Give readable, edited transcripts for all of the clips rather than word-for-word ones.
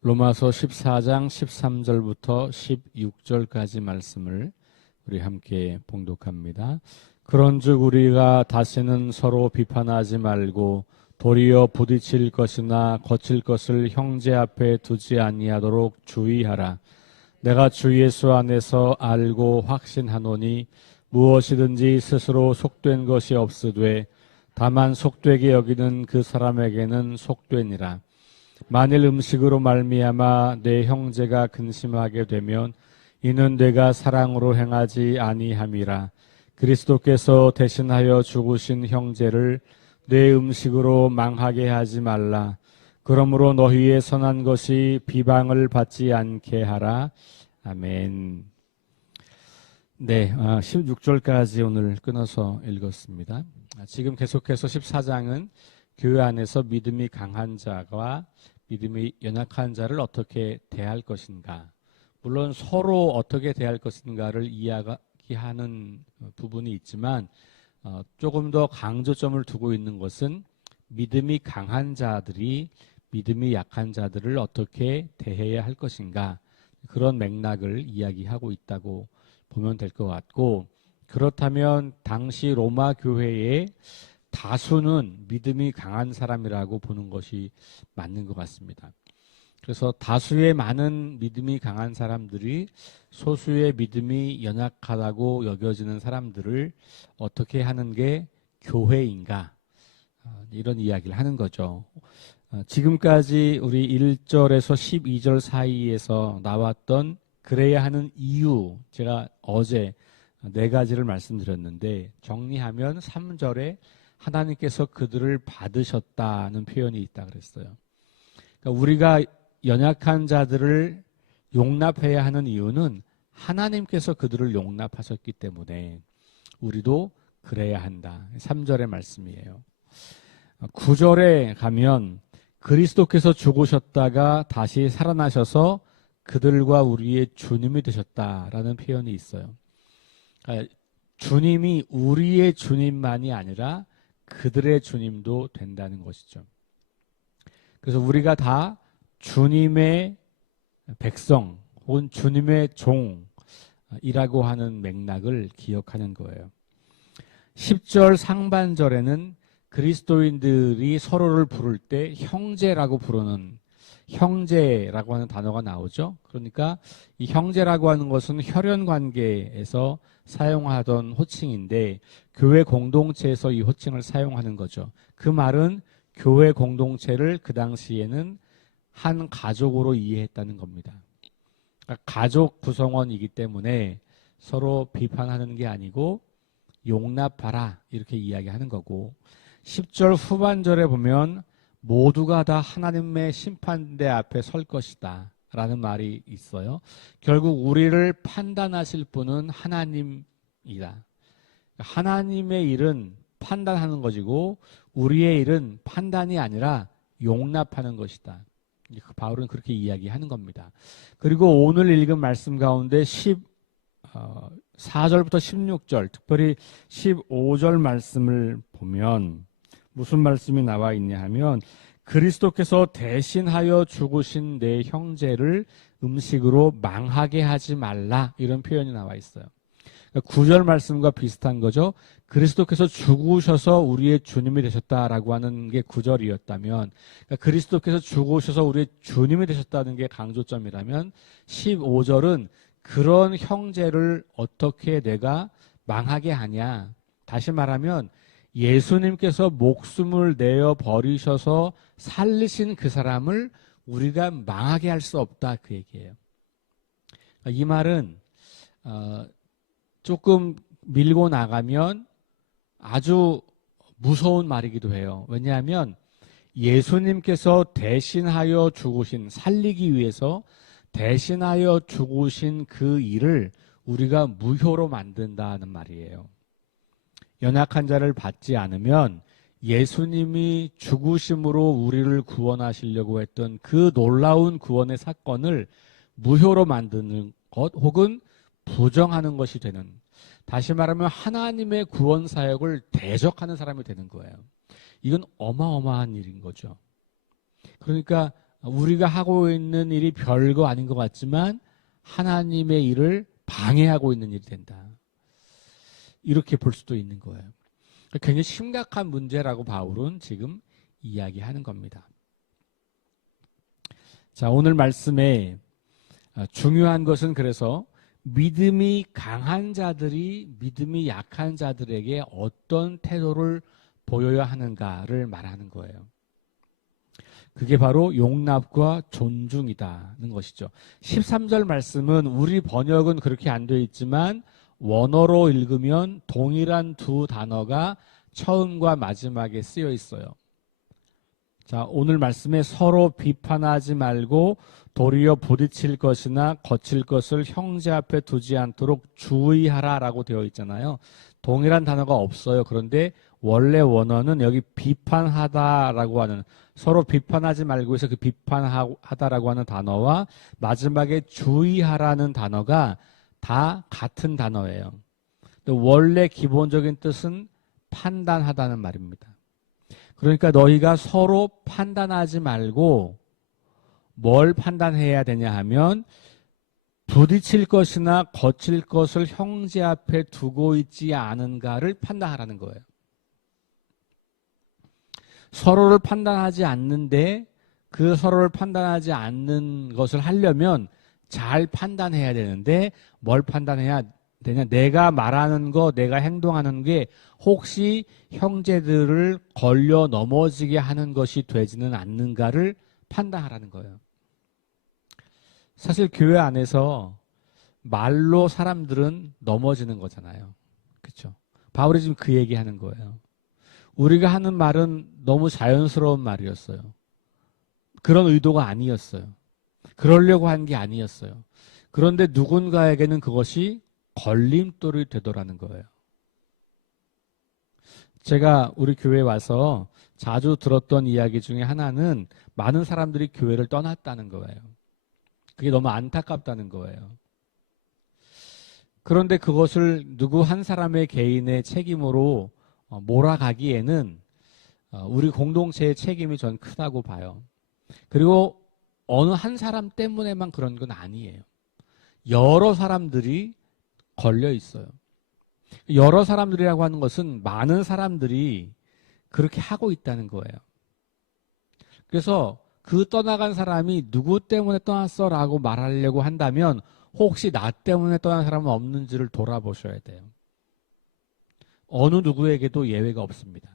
로마서 14장 13절부터 16절까지 말씀을 우리 함께 봉독합니다. 그런즉 우리가 다시는 서로 비판하지 말고 도리어 부딪힐 것이나 거칠 것을 형제 앞에 두지 아니하도록 주의하라. 내가 주 예수 안에서 알고 확신하노니 무엇이든지 스스로 속된 것이 없으되 다만 속되게 여기는 그 사람에게는 속되니라. 만일 음식으로 말미암아 내 형제가 근심하게 되면 이는 내가 사랑으로 행하지 아니함이라. 그리스도께서 대신하여 죽으신 형제를 내 음식으로 망하게 하지 말라. 그러므로 너희의 선한 것이 비방을 받지 않게 하라. 아멘. 네, 16절까지 오늘 끊어서 읽었습니다. 지금 계속해서 14장은 교회 안에서 믿음이 강한 자와 믿음이 연약한 자를 어떻게 대할 것인가, 물론 서로 어떻게 대할 것인가를 이야기하는 부분이 있지만 조금 더 강조점을 두고 있는 것은 믿음이 강한 자들이 믿음이 약한 자들을 어떻게 대해야 할 것인가, 그런 맥락을 이야기하고 있다고 보면 될 것 같고, 그렇다면 당시 로마 교회의 다수는 믿음이 강한 사람이라고 보는 것이 맞는 것 같습니다. 그래서 다수의 많은 믿음이 강한 사람들이 소수의 믿음이 연약하다고 여겨지는 사람들을 어떻게 하는 게 교회인가, 이런 이야기를 하는 거죠. 지금까지 우리 1절에서 12절 사이에서 나왔던 그래야 하는 이유, 제가 어제 4가지를 말씀드렸는데 정리하면 3절에 하나님께서 그들을 받으셨다는 표현이 있다 그랬어요. 그러니까 우리가 연약한 자들을 용납해야 하는 이유는 하나님께서 그들을 용납하셨기 때문에 우리도 그래야 한다. 3절의 말씀이에요. 9절에 가면 그리스도께서 죽으셨다가 다시 살아나셔서 그들과 우리의 주님이 되셨다라는 표현이 있어요. 그러니까 주님이 우리의 주님만이 아니라 그들의 주님도 된다는 것이죠. 그래서 우리가 다 주님의 백성 혹은 주님의 종이라고 하는 맥락을 기억하는 거예요. 10절 상반절에는 그리스도인들이 서로를 부를 때 형제라고 부르는, 형제라고 하는 단어가 나오죠. 그러니까 이 형제라고 하는 것은 혈연 관계에서 사용하던 호칭인데 교회 공동체에서 이 호칭을 사용하는 거죠. 그 말은 교회 공동체를 그 당시에는 한 가족으로 이해했다는 겁니다. 그러니까 가족 구성원이기 때문에 서로 비판하는 게 아니고 용납하라, 이렇게 이야기하는 거고, 10절 후반절에 보면 모두가 다 하나님의 심판대 앞에 설 것이다 라는 말이 있어요. 결국 우리를 판단하실 분은 하나님이다. 하나님의 일은 판단하는 것이고 우리의 일은 판단이 아니라 용납하는 것이다. 바울은 그렇게 이야기하는 겁니다. 그리고 오늘 읽은 말씀 가운데 14절부터 16절, 특별히 15절 말씀을 보면 무슨 말씀이 나와 있냐 하면 그리스도께서 대신하여 죽으신 내 형제를 음식으로 망하게 하지 말라, 이런 표현이 나와 있어요. 그러니까 9절 말씀과 비슷한 거죠. 그리스도께서 죽으셔서 우리의 주님이 되셨다라고 하는 게 9절이었다면, 그러니까 그리스도께서 죽으셔서 우리의 주님이 되셨다는 게 강조점이라면 15절은 그런 형제를 어떻게 내가 망하게 하냐, 다시 말하면 예수님께서 목숨을 내어 버리셔서 살리신 그 사람을 우리가 망하게 할 수 없다, 그 얘기예요. 이 말은 조금 밀고 나가면 아주 무서운 말이기도 해요. 왜냐하면 예수님께서 대신하여 죽으신, 살리기 위해서 대신하여 죽으신 그 일을 우리가 무효로 만든다는 말이에요. 연약한 자를 받지 않으면 예수님이 죽으심으로 우리를 구원하시려고 했던 그 놀라운 구원의 사건을 무효로 만드는 것 혹은 부정하는 것이 되는, 다시 말하면 하나님의 구원 사역을 대적하는 사람이 되는 거예요. 이건 어마어마한 일인 거죠. 그러니까 우리가 하고 있는 일이 별거 아닌 것 같지만 하나님의 일을 방해하고 있는 일이 된다. 이렇게 볼 수도 있는 거예요. 굉장히 심각한 문제라고 바울은 지금 이야기하는 겁니다. 자, 오늘 말씀에 중요한 것은 그래서 믿음이 강한 자들이 믿음이 약한 자들에게 어떤 태도를 보여야 하는가를 말하는 거예요. 그게 바로 용납과 존중이다는 것이죠. 13절 말씀은 우리 번역은 그렇게 안 되어 있지만 원어로 읽으면 동일한 두 단어가 처음과 마지막에 쓰여 있어요. 자, 오늘 말씀에 서로 비판하지 말고 도리어 부딪힐 것이나 거칠 것을 형제 앞에 두지 않도록 주의하라라고 되어 있잖아요. 동일한 단어가 없어요. 그런데 원래 원어는 여기 비판하다라고 하는, 서로 비판하지 말고 해서 그 비판하다라고 하는 단어와 마지막에 주의하라는 단어가 다 같은 단어예요. 원래 기본적인 뜻은 판단하다는 말입니다. 그러니까 너희가 서로 판단하지 말고 뭘 판단해야 되냐 하면 부딪힐 것이나 거칠 것을 형제 앞에 두고 있지 않은가를 판단하라는 거예요. 서로를 판단하지 않는데 그 서로를 판단하지 않는 것을 하려면 잘 판단해야 되는데 뭘 판단해야 되냐? 내가 말하는 거, 내가 행동하는 게 혹시 형제들을 걸려 넘어지게 하는 것이 되지는 않는가를 판단하라는 거예요. 사실 교회 안에서 말로 사람들은 넘어지는 거잖아요. 그렇죠? 바울이 지금 그 얘기하는 거예요. 우리가 하는 말은 너무 자연스러운 말이었어요. 그런 의도가 아니었어요. 그러려고 한 게 아니었어요. 그런데 누군가에게는 그것이 걸림돌이 되더라는 거예요. 제가 우리 교회에 와서 자주 들었던 이야기 중에 하나는 많은 사람들이 교회를 떠났다는 거예요. 그게 너무 안타깝다는 거예요. 그런데 그것을 누구 한 사람의 개인의 책임으로 몰아가기에는 우리 공동체의 책임이 전 크다고 봐요. 그리고 어느 한 사람 때문에만 그런 건 아니에요. 여러 사람들이 걸려 있어요. 여러 사람들이라고 하는 것은 많은 사람들이 그렇게 하고 있다는 거예요. 그래서 그 떠나간 사람이 누구 때문에 떠났어 라고 말하려고 한다면 혹시 나 때문에 떠난 사람은 없는지를 돌아보셔야 돼요. 어느 누구에게도 예외가 없습니다.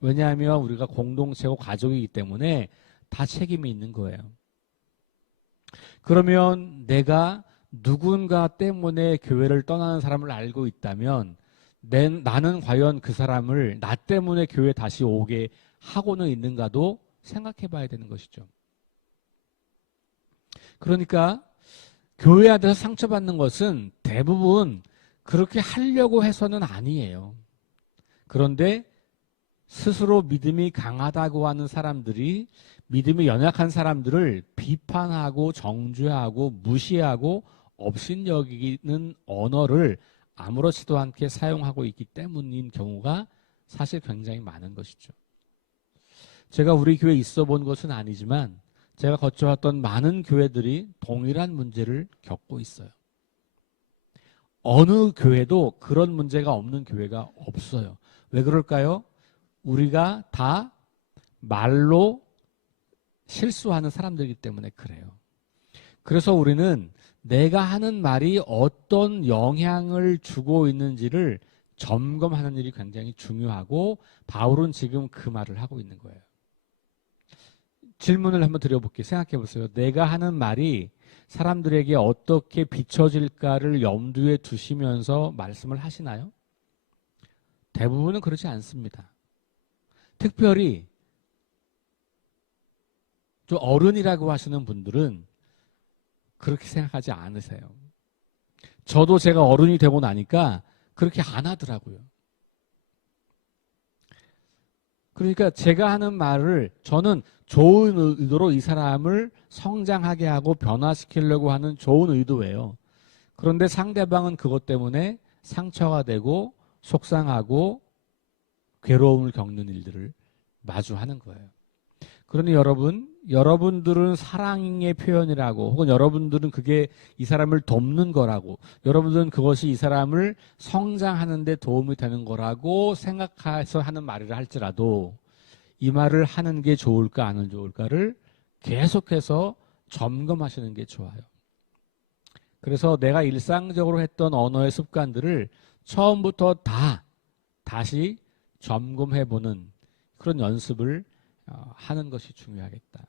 왜냐하면 우리가 공동체고 가족이기 때문에 다 책임이 있는 거예요. 그러면 내가 누군가 때문에 교회를 떠나는 사람을 알고 있다면 나는 과연 그 사람을 나 때문에 교회에 다시 오게 하고는 있는가도 생각해 봐야 되는 것이죠. 그러니까 교회 안에서 상처받는 것은 대부분 그렇게 하려고 해서는 아니에요. 그런데 스스로 믿음이 강하다고 하는 사람들이 믿음이 연약한 사람들을 비판하고 정죄하고 무시하고 업신여기는 언어를 아무렇지도 않게 사용하고 있기 때문인 경우가 사실 굉장히 많은 것이죠. 제가 우리 교회에 있어 본 것은 아니지만 제가 거쳐왔던 많은 교회들이 동일한 문제를 겪고 있어요. 어느 교회도 그런 문제가 없는 교회가 없어요. 왜 그럴까요? 우리가 다 말로 실수하는 사람들이기 때문에 그래요. 그래서 우리는 내가 하는 말이 어떤 영향을 주고 있는지를 점검하는 일이 굉장히 중요하고 바울은 지금 그 말을 하고 있는 거예요. 질문을 한번 드려볼게요. 생각해 보세요. 내가 하는 말이 사람들에게 어떻게 비춰질까를 염두에 두시면서 말씀을 하시나요? 대부분은 그렇지 않습니다. 특별히 좀 어른이라고 하시는 분들은 그렇게 생각하지 않으세요. 저도 제가 어른이 되고 나니까 그렇게 안 하더라고요. 그러니까 제가 하는 말을 저는 좋은 의도로 이 사람을 성장하게 하고 변화시키려고 하는 좋은 의도예요. 그런데 상대방은 그것 때문에 상처가 되고 속상하고 괴로움을 겪는 일들을 마주하는 거예요. 그러니 여러분, 여러분들은 사랑의 표현이라고, 혹은 여러분들은 그게 이 사람을 돕는 거라고, 여러분들은 그것이 이 사람을 성장하는 데 도움이 되는 거라고 생각해서 하는 말이라 할지라도 이 말을 하는 게 좋을까 안 좋을까를 계속해서 점검하시는 게 좋아요. 그래서 내가 일상적으로 했던 언어의 습관들을 처음부터 다시 점검해보는 그런 연습을 하는 것이 중요하겠다.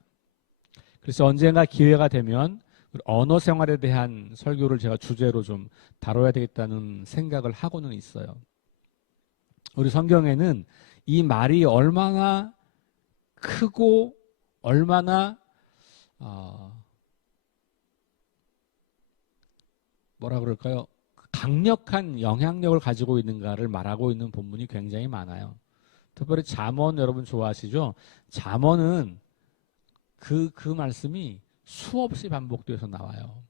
그래서 언젠가 기회가 되면 언어 생활에 대한 설교를 제가 주제로 좀 다뤄야 되겠다는 생각을 하고는 있어요. 우리 성경에는 이 말이 얼마나 크고 얼마나 뭐라 그럴까요? 강력한 영향력을 가지고 있는가를 말하고 있는 본문이 굉장히 많아요. 특별히 잠언 여러분 좋아하시죠? 잠언은 그 말씀이 수없이 반복돼서 나와요.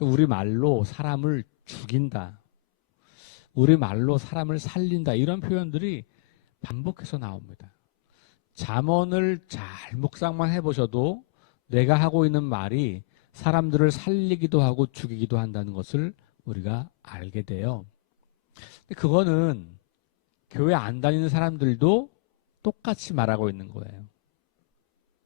우리 말로 사람을 죽인다, 우리 말로 사람을 살린다, 이런 표현들이 반복해서 나옵니다. 잠언을 잘 묵상만 해보셔도 내가 하고 있는 말이 사람들을 살리기도 하고 죽이기도 한다는 것을 우리가 알게 돼요. 근데 그거는 교회 안 다니는 사람들도 똑같이 말하고 있는 거예요.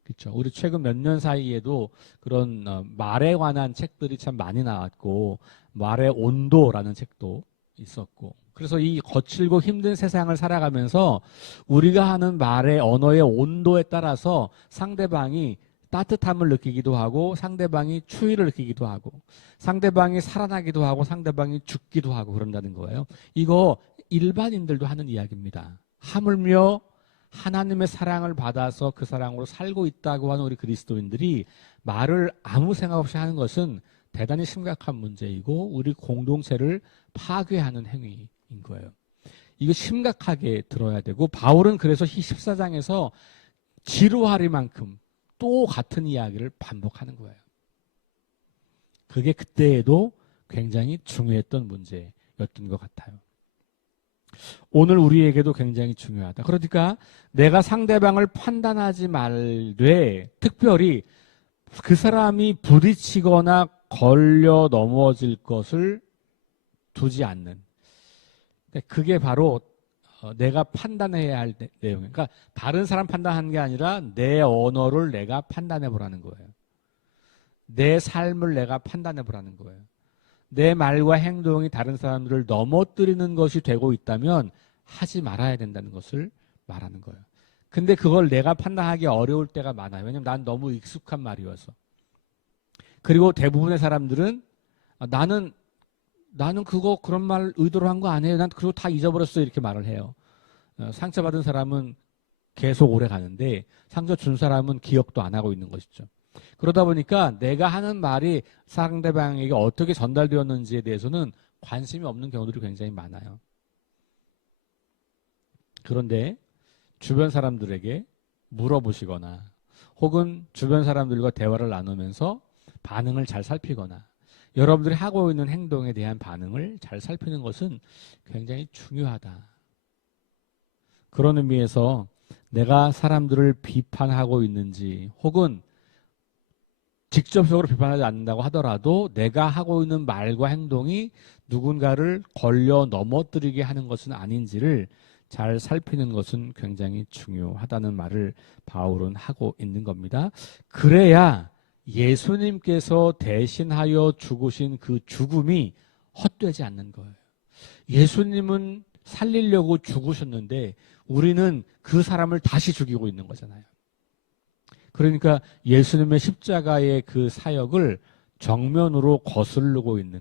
그렇죠? 우리 최근 몇 년 사이에도 그런 말에 관한 책들이 참 많이 나왔고, 말의 온도라는 책도 있었고, 그래서 이 거칠고 힘든 세상을 살아가면서 우리가 하는 말의 언어의 온도에 따라서 상대방이 따뜻함을 느끼기도 하고, 상대방이 추위를 느끼기도 하고, 상대방이 살아나기도 하고, 상대방이 죽기도 하고 그런다는 거예요. 이거 일반인들도 하는 이야기입니다. 하물며 하나님의 사랑을 받아서 그 사랑으로 살고 있다고 하는 우리 그리스도인들이 말을 아무 생각 없이 하는 것은 대단히 심각한 문제이고 우리 공동체를 파괴하는 행위인 거예요. 이거 심각하게 들어야 되고, 바울은 그래서 14장에서 지루하리만큼 또 같은 이야기를 반복하는 거예요. 그게 그때에도 굉장히 중요했던 문제였던 것 같아요. 오늘 우리에게도 굉장히 중요하다. 그러니까 내가 상대방을 판단하지 말되, 특별히 그 사람이 부딪히거나 걸려 넘어질 것을 두지 않는, 그게 바로 내가 판단해야 할 내용이에요. 그러니까 다른 사람 판단하는 게 아니라 내 언어를 내가 판단해 보라는 거예요. 내 삶을 내가 판단해 보라는 거예요. 내 말과 행동이 다른 사람들을 넘어뜨리는 것이 되고 있다면 하지 말아야 된다는 것을 말하는 거예요. 근데 그걸 내가 판단하기 어려울 때가 많아요. 왜냐면 난 너무 익숙한 말이어서. 그리고 대부분의 사람들은 나는 그런 말 의도로 한 거 아니에요. 난 그거 다 잊어버렸어, 이렇게 말을 해요. 상처받은 사람은 계속 오래 가는데 상처 준 사람은 기억도 안 하고 있는 것이죠. 그러다 보니까 내가 하는 말이 상대방에게 어떻게 전달되었는지에 대해서는 관심이 없는 경우들이 굉장히 많아요. 그런데 주변 사람들에게 물어보시거나, 혹은 주변 사람들과 대화를 나누면서 반응을 잘 살피거나, 여러분들이 하고 있는 행동에 대한 반응을 잘 살피는 것은 굉장히 중요하다. 그런 의미에서 내가 사람들을 비판하고 있는지, 혹은 직접적으로 비판하지 않는다고 하더라도 내가 하고 있는 말과 행동이 누군가를 걸려 넘어뜨리게 하는 것은 아닌지를 잘 살피는 것은 굉장히 중요하다는 말을 바울은 하고 있는 겁니다. 그래야 예수님께서 대신하여 죽으신 그 죽음이 헛되지 않는 거예요. 예수님은 살리려고 죽으셨는데 우리는 그 사람을 다시 죽이고 있는 거잖아요. 그러니까 예수님의 십자가의 그 사역을 정면으로 거스르고 있는,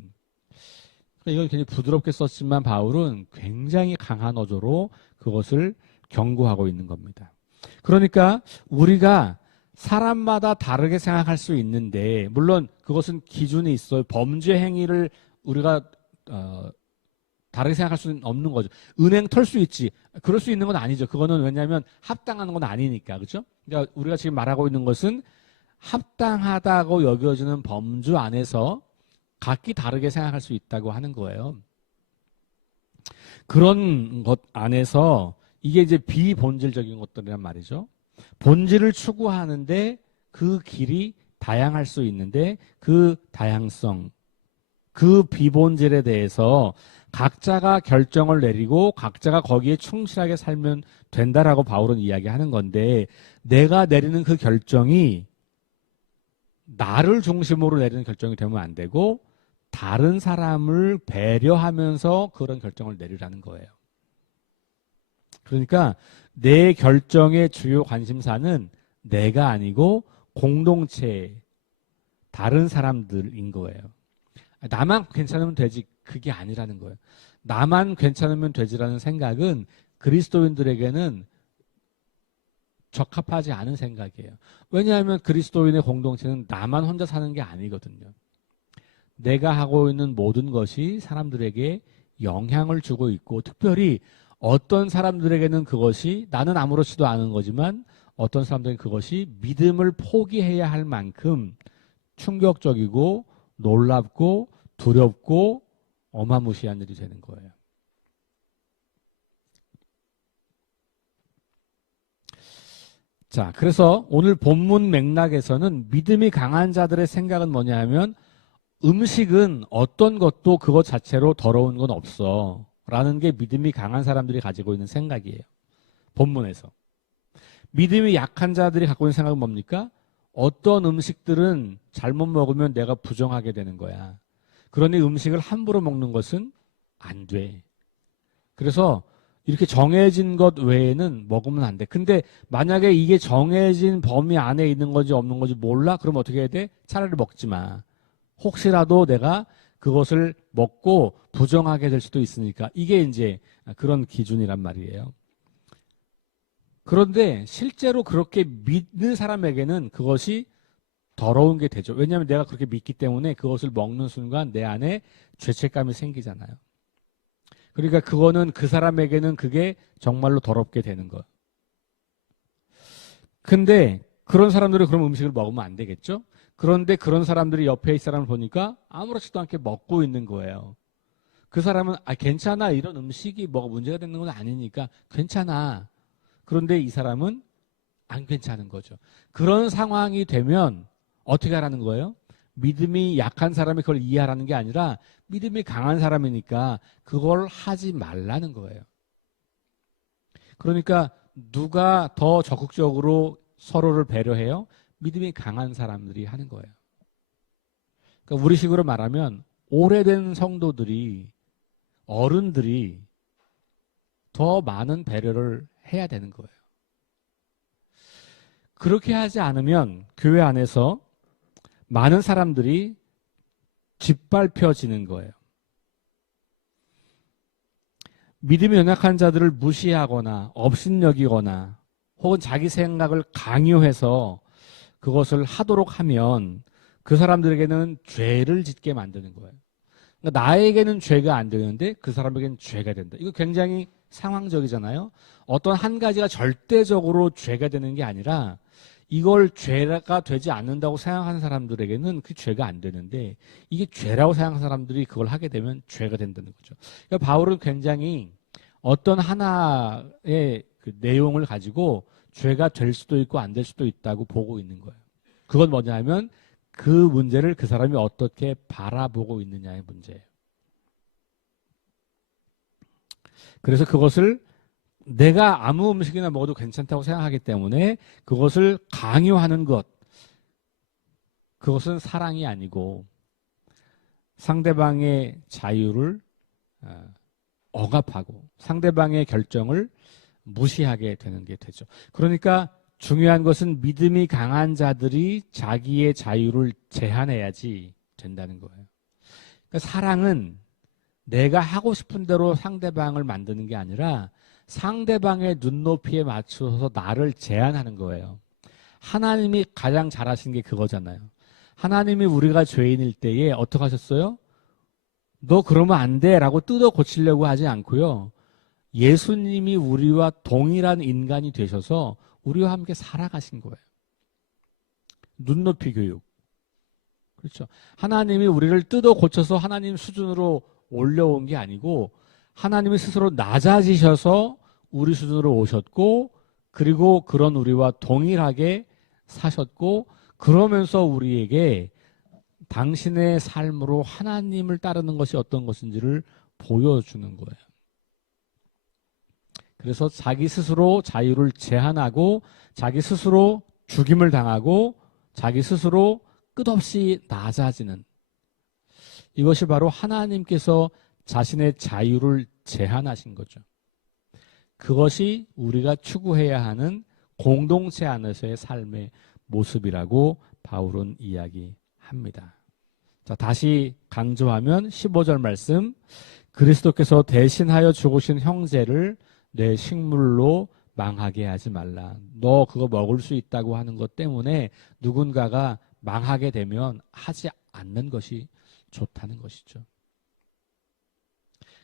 이걸 굉장히 부드럽게 썼지만 바울은 굉장히 강한 어조로 그것을 경고하고 있는 겁니다. 그러니까 우리가 사람마다 다르게 생각할 수 있는데, 물론 그것은 기준이 있어요. 범죄 행위를 우리가 다르게 생각할 수는 없는 거죠. 은행 털 수 있지, 그럴 수 있는 건 아니죠. 그거는 왜냐하면 합당한 건 아니니까. 그렇죠? 그러니까 우리가 지금 말하고 있는 것은 합당하다고 여겨지는 범주 안에서 각기 다르게 생각할 수 있다고 하는 거예요. 그런 것 안에서 이게 이제 비본질적인 것들이란 말이죠. 본질을 추구하는데 그 길이 다양할 수 있는데 그 다양성, 그 비본질에 대해서 각자가 결정을 내리고 각자가 거기에 충실하게 살면 된다라고 바울은 이야기하는 건데, 내가 내리는 그 결정이 나를 중심으로 내리는 결정이 되면 안 되고 다른 사람을 배려하면서 그런 결정을 내리라는 거예요. 그러니까 내 결정의 주요 관심사는 내가 아니고 공동체, 다른 사람들인 거예요. 나만 괜찮으면 되지, 그게 아니라는 거예요. 나만 괜찮으면 되지라는 생각은 그리스도인들에게는 적합하지 않은 생각이에요. 왜냐하면 그리스도인의 공동체는 나만 혼자 사는 게 아니거든요. 내가 하고 있는 모든 것이 사람들에게 영향을 주고 있고, 특별히 어떤 사람들에게는 그것이, 나는 아무렇지도 않은 거지만 어떤 사람들은 그것이 믿음을 포기해야 할 만큼 충격적이고 놀랍고 두렵고 어마무시한 일이 되는 거예요. 자, 그래서 오늘 본문 맥락에서는 믿음이 강한 자들의 생각은 뭐냐 하면, 음식은 어떤 것도 그것 자체로 더러운 건 없어 라는 게 믿음이 강한 사람들이 가지고 있는 생각이에요. 본문에서. 믿음이 약한 자들이 갖고 있는 생각은 뭡니까? 어떤 음식들은 잘못 먹으면 내가 부정하게 되는 거야. 그러니 음식을 함부로 먹는 것은 안 돼. 그래서 이렇게 정해진 것 외에는 먹으면 안 돼. 근데 만약에 이게 정해진 범위 안에 있는 건지 없는 건지 몰라? 그럼 어떻게 해야 돼? 차라리 먹지 마. 혹시라도 내가 그것을 먹고 부정하게 될 수도 있으니까. 이게 이제 그런 기준이란 말이에요. 그런데 실제로 그렇게 믿는 사람에게는 그것이 더러운 게 되죠. 왜냐하면 내가 그렇게 믿기 때문에 그것을 먹는 순간 내 안에 죄책감이 생기잖아요. 그러니까 그거는 그 사람에게는 그게 정말로 더럽게 되는 것. 근데 그런 사람들이 그럼 음식을 먹으면 안 되겠죠? 그런데 그런 사람들이 옆에 있는 사람을 보니까 아무렇지도 않게 먹고 있는 거예요. 그 사람은 괜찮아, 이런 음식이 뭐가 문제가 되는 건 아니니까 괜찮아. 그런데 이 사람은 안 괜찮은 거죠. 그런 상황이 되면 어떻게 하라는 거예요? 믿음이 약한 사람이 그걸 이해하라는 게 아니라 믿음이 강한 사람이니까 그걸 하지 말라는 거예요. 그러니까 누가 더 적극적으로 서로를 배려해요? 믿음이 강한 사람들이 하는 거예요. 그러니까 우리식으로 말하면 오래된 성도들이, 어른들이 더 많은 배려를 해야 되는 거예요. 그렇게 하지 않으면 교회 안에서 많은 사람들이 짓밟혀지는 거예요. 믿음이 연약한 자들을 무시하거나 업신여기거나 혹은 자기 생각을 강요해서 그것을 하도록 하면 그 사람들에게는 죄를 짓게 만드는 거예요. 그러니까 나에게는 죄가 안 되는데 그 사람에게는 죄가 된다. 이거 굉장히 상황적이잖아요. 어떤 한 가지가 절대적으로 죄가 되는 게 아니라 이걸 죄가 되지 않는다고 생각하는 사람들에게는 그 죄가 안 되는데, 이게 죄라고 생각하는 사람들이 그걸 하게 되면 죄가 된다는 거죠. 그러니까 바울은 굉장히 어떤 하나의 그 내용을 가지고 죄가 될 수도 있고 안 될 수도 있다고 보고 있는 거예요. 그건 뭐냐면 그 문제를 그 사람이 어떻게 바라보고 있느냐의 문제예요. 그래서 그것을 내가 아무 음식이나 먹어도 괜찮다고 생각하기 때문에 그것을 강요하는 것, 그것은 사랑이 아니고 상대방의 자유를 억압하고 상대방의 결정을 무시하게 되는 게 되죠. 그러니까 중요한 것은 믿음이 강한 자들이 자기의 자유를 제한해야지 된다는 거예요. 그러니까 사랑은 내가 하고 싶은 대로 상대방을 만드는 게 아니라 상대방의 눈높이에 맞춰서 나를 제한하는 거예요. 하나님이 가장 잘하신 게 그거잖아요. 하나님이 우리가 죄인일 때에 어떻게 하셨어요? 너 그러면 안 돼 라고 뜯어 고치려고 하지 않고요. 예수님이 우리와 동일한 인간이 되셔서 우리와 함께 살아가신 거예요. 눈높이 교육. 그렇죠. 하나님이 우리를 뜯어 고쳐서 하나님 수준으로 올려온 게 아니고 하나님이 스스로 낮아지셔서 우리 수준으로 오셨고 그리고 그런 우리와 동일하게 사셨고 그러면서 우리에게 당신의 삶으로 하나님을 따르는 것이 어떤 것인지를 보여주는 거예요. 그래서 자기 스스로 자유를 제한하고 자기 스스로 죽임을 당하고 자기 스스로 끝없이 낮아지는 이것이 바로 하나님께서 자신의 자유를 제한하신 거죠. 그것이 우리가 추구해야 하는 공동체 안에서의 삶의 모습이라고 바울은 이야기합니다. 자, 다시 강조하면 15절 말씀, 그리스도께서 대신하여 죽으신 형제를 내 식물로 망하게 하지 말라. 너 그거 먹을 수 있다고 하는 것 때문에 누군가가 망하게 되면 하지 않는 것이 좋다는 것이죠.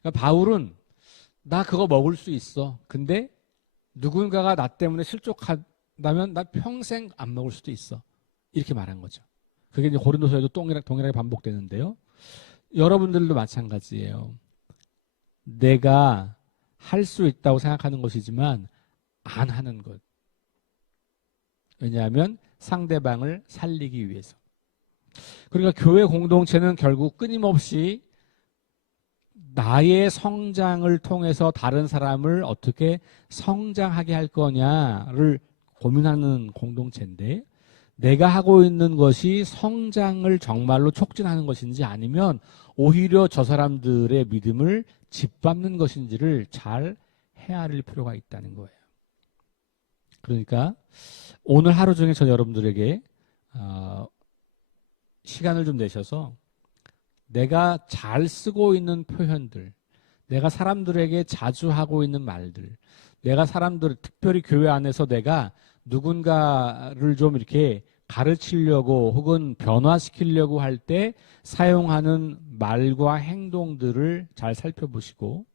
그러니까 바울은 나 그거 먹을 수 있어. 근데 누군가가 나 때문에 실족한다면 나 평생 안 먹을 수도 있어. 이렇게 말한 거죠. 그게 이제 고린도서에도 동일하게 반복되는데요. 여러분들도 마찬가지예요. 내가 할 수 있다고 생각하는 것이지만 안 하는 것. 왜냐하면 상대방을 살리기 위해서. 그러니까 교회 공동체는 결국 끊임없이 나의 성장을 통해서 다른 사람을 어떻게 성장하게 할 거냐를 고민하는 공동체인데 내가 하고 있는 것이 성장을 정말로 촉진하는 것인지 아니면 오히려 저 사람들의 믿음을 짓밟는 것인지를 잘 헤아릴 필요가 있다는 거예요. 그러니까 오늘 하루 중에 저 여러분들에게 시간을 좀 내셔서 내가 잘 쓰고 있는 표현들, 내가 사람들에게 자주 하고 있는 말들, 내가 특별히 교회 안에서 내가 누군가를 좀 이렇게 가르치려고 혹은 변화시키려고 할 때 사용하는 말과 행동들을 잘 살펴보시고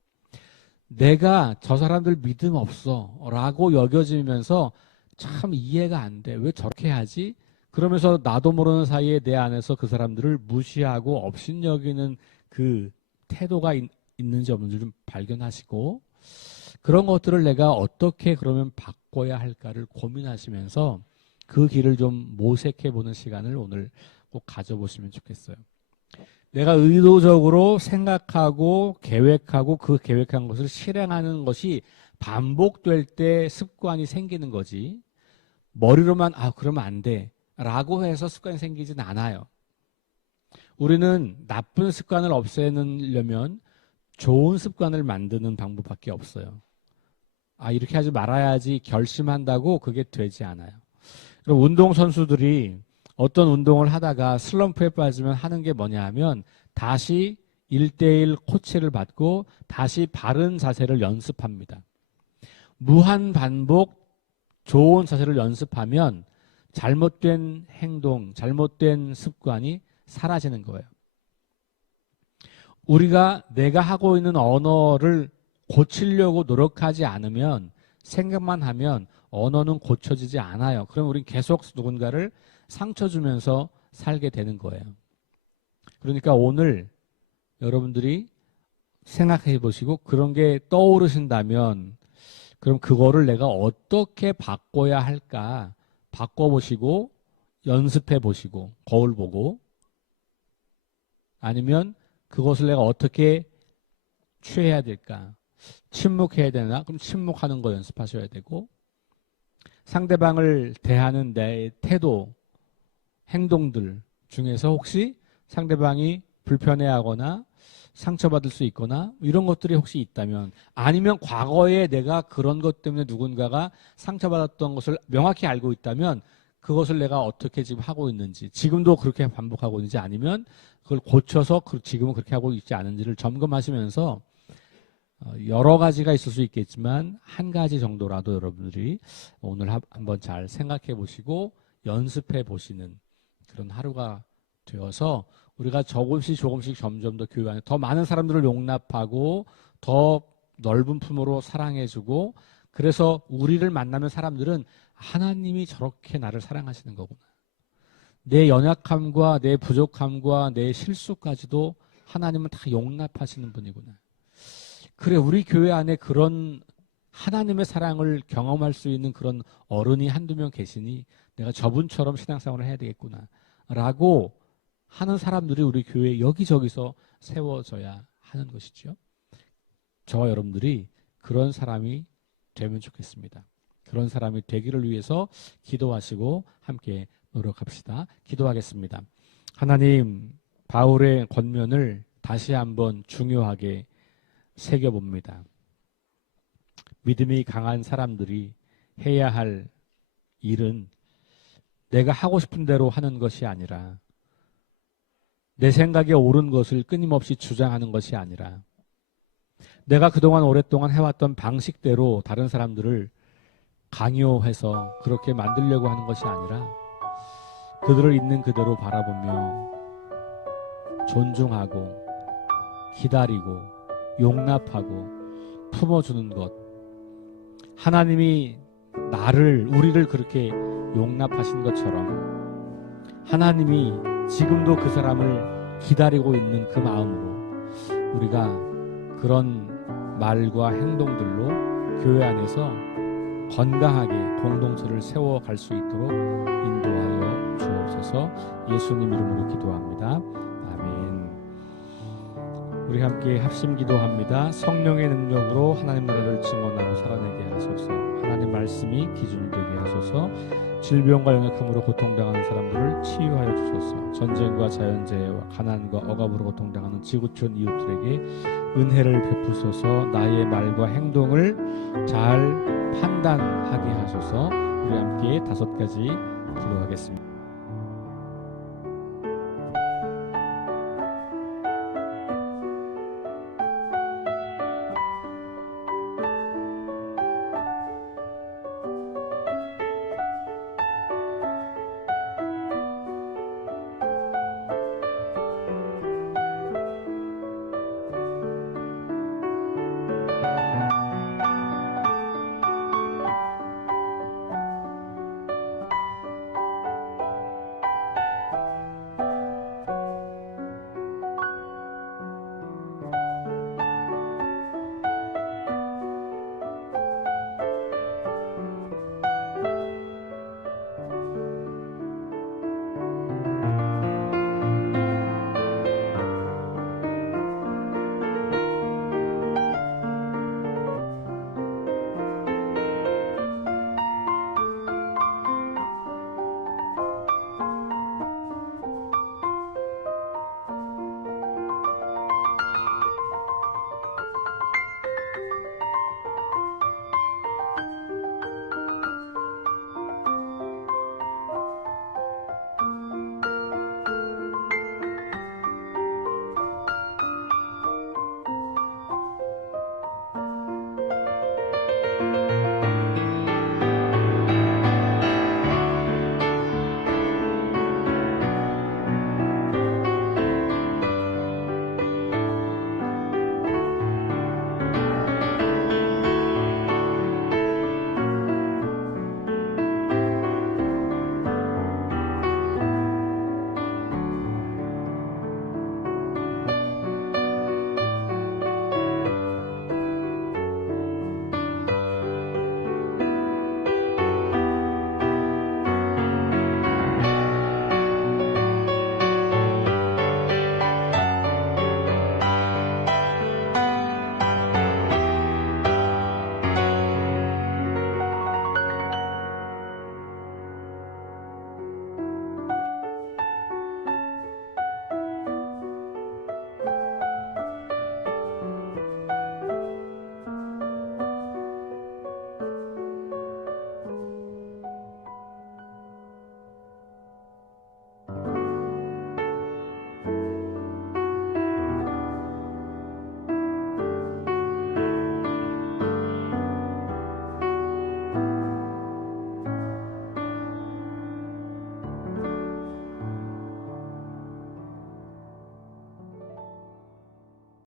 내가 저 사람들 믿음 없어 라고 여겨지면서 참 이해가 안 돼. 왜 저렇게 하지? 그러면서 나도 모르는 사이에 내 안에서 그 사람들을 무시하고 업신여기는 그 태도가 있는지 없는지 좀 발견하시고 그런 것들을 내가 어떻게 그러면 바꿔야 할까를 고민하시면서 그 길을 좀 모색해 보는 시간을 오늘 꼭 가져보시면 좋겠어요. 내가 의도적으로 생각하고 계획하고 그 계획한 것을 실행하는 것이 반복될 때 습관이 생기는 거지 머리로만 그러면 안 돼 라고 해서 습관이 생기진 않아요. 우리는 나쁜 습관을 없애려면 좋은 습관을 만드는 방법밖에 없어요. 이렇게 하지 말아야지 결심한다고 그게 되지 않아요. 그럼 운동선수들이 어떤 운동을 하다가 슬럼프에 빠지면 하는 게 뭐냐 하면 다시 1:1 코치를 받고 다시 바른 자세를 연습합니다. 무한 반복 좋은 자세를 연습하면 잘못된 행동, 잘못된 습관이 사라지는 거예요. 우리가 내가 하고 있는 언어를 고치려고 노력하지 않으면 생각만 하면 언어는 고쳐지지 않아요. 그럼 우린 계속 누군가를 상처 주면서 살게 되는 거예요. 그러니까 오늘 여러분들이 생각해 보시고 그런 게 떠오르신다면 그럼 그거를 내가 어떻게 바꿔야 할까 바꿔보시고 연습해 보시고 거울 보고 아니면 그것을 내가 어떻게 취해야 될까 침묵해야 되나 그럼 침묵하는 거 연습하셔야 되고 상대방을 대하는 내 태도 행동들 중에서 혹시 상대방이 불편해하거나 상처받을 수 있거나 이런 것들이 혹시 있다면 아니면 과거에 내가 그런 것 때문에 누군가가 상처받았던 것을 명확히 알고 있다면 그것을 내가 어떻게 지금 하고 있는지 지금도 그렇게 반복하고 있는지 아니면 그걸 고쳐서 지금은 그렇게 하고 있지 않은지를 점검하시면서 여러 가지가 있을 수 있겠지만 한 가지 정도라도 여러분들이 오늘 한번 잘 생각해 보시고 연습해 보시는 그런 하루가 되어서 우리가 조금씩 점점 더 교회 안에 더 많은 사람들을 용납하고 더 넓은 품으로 사랑해주고 그래서 우리를 만나면 사람들은 하나님이 저렇게 나를 사랑하시는 거구나. 내 연약함과 내 부족함과 내 실수까지도 하나님은 다 용납하시는 분이구나. 그래 우리 교회 안에 그런 하나님의 사랑을 경험할 수 있는 그런 어른이 한두 명 계시니 내가 저분처럼 신앙생활을 해야 되겠구나 라고 하는 사람들이 우리 교회에 여기저기서 세워져야 하는 것이죠. 저와 여러분들이 그런 사람이 되면 좋겠습니다. 그런 사람이 되기를 위해서 기도하시고 함께 노력합시다. 기도하겠습니다. 하나님, 바울의 권면을 다시 한번 중요하게 새겨봅니다. 믿음이 강한 사람들이 해야 할 일은 내가 하고 싶은 대로 하는 것이 아니라, 내 생각에 옳은 것을 끊임없이 주장하는 것이 아니라, 내가 그동안 오랫동안 해왔던 방식대로 다른 사람들을 강요해서 그렇게 만들려고 하는 것이 아니라, 그들을 있는 그대로 바라보며 존중하고 기다리고 용납하고 품어주는 것, 하나님이 우리를 그렇게 용납하신 것처럼 하나님이 지금도 그 사람을 기다리고 있는 그 마음으로 우리가 그런 말과 행동들로 교회 안에서 건강하게 공동체를 세워갈 수 있도록 인도하여 주옵소서. 예수님 이름으로 기도합니다. 아멘. 우리 함께 합심 기도합니다. 성령의 능력으로 하나님 나라를 증언하고 살아내게 하소서. 하나님 말씀이 기준이 되게 하소서. 질병과 연약함으로 고통당하는 사람들을 치유하여 주소서. 전쟁과 자연재해와 가난과 억압으로 고통당하는 지구촌 이웃들에게 은혜를 베푸소서. 나의 말과 행동을 잘 판단하게 하소서. 우리 함께 5가지 기도하겠습니다.